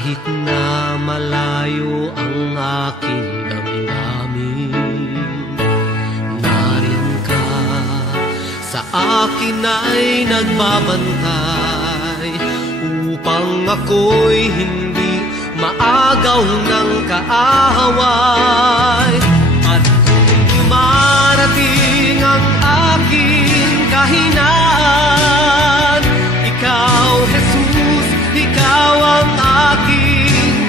Kahit na malayo ang aking damdamin, nariyan ka, sa akin ay nagbabantay, upang ako'y hindi maagaw ng kaaway. At kung dumarating ang aking kahinaan, ikaw, Jesus, ikaw ang aking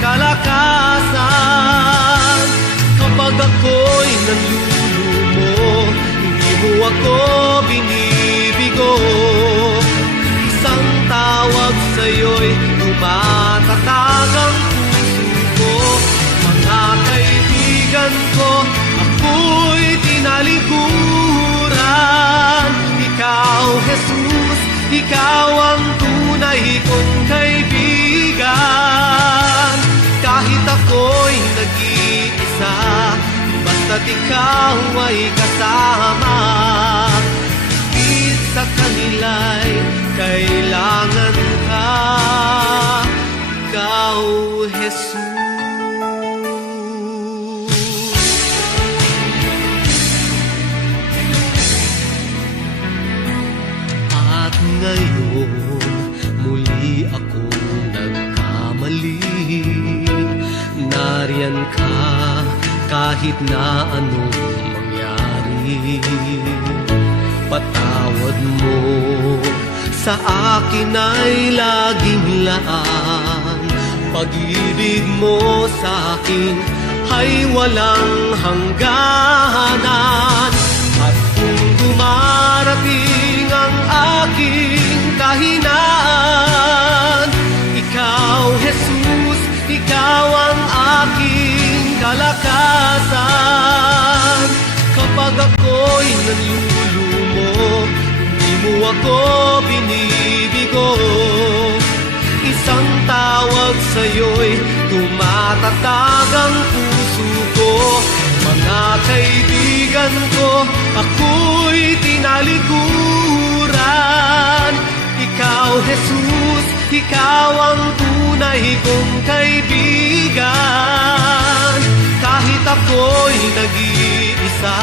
kalakasan. Kapag ako'y nanlulumo, hindi mo ako binibigo. Isang tawag sa'yo'y tumatatag ang puso ko. Mga kaibigan ko, ako'y tinalikuran. Ikaw, Jesus, ikaw ang tunay kong kaibigan. Kahit ako'y nag-iisa, basta't ikaw ay kasama. Higit sa kanila'y kailangan ka, ikaw, Jesus. At ngayon, muli akong nagkamali. Nariyan ka kahit na anong mangyari. Patawad mo sa akin ay laging laan. Pag-ibig mo sa akin ay walang hangganan. At kung dumarating ang aking kahinaan, ikaw, Jesus, ikaw ang aking kalakasan. Kapag ako'y nanlulumo, hindi mo ako binibigo. Isang tawag sa'yo'y tumatatag ang puso ko. Mga kaibigan ko, ako'y tinalikuran. Ikaw, Jesus, ikaw ang tunay kong kaibigan. Kahit ako'y nag-iisa,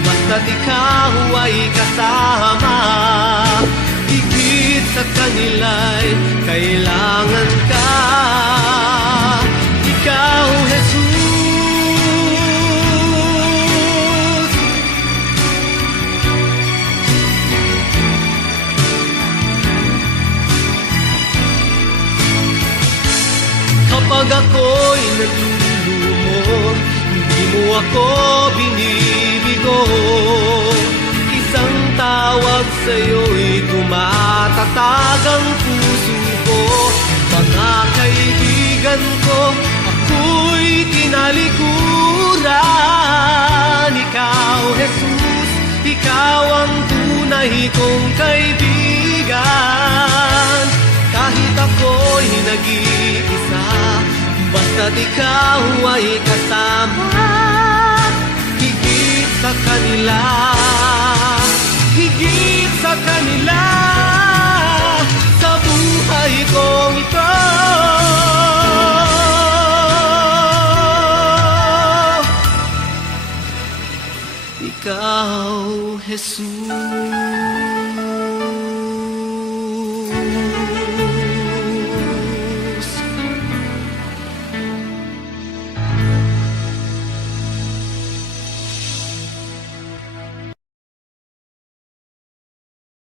basta't ikaw ay kasama. Higit sa kanila'y kailangan ka, ikaw, Jesus. Kapag ako'y naglulumo, hindi mo ako binibigo. Isang tawag sa'yo'y tumatatag ang puso ko. Mga kaibigan ko, ako'y tinalikuran. Ikaw, Jesus, ikaw ang tunay kong kaibigan. Kahit ako'y nag-iisa, basta't ikaw ay kasama. Higit sa kanila, higit sa kanila, sa buhay kong ito. Ikaw, Jesus.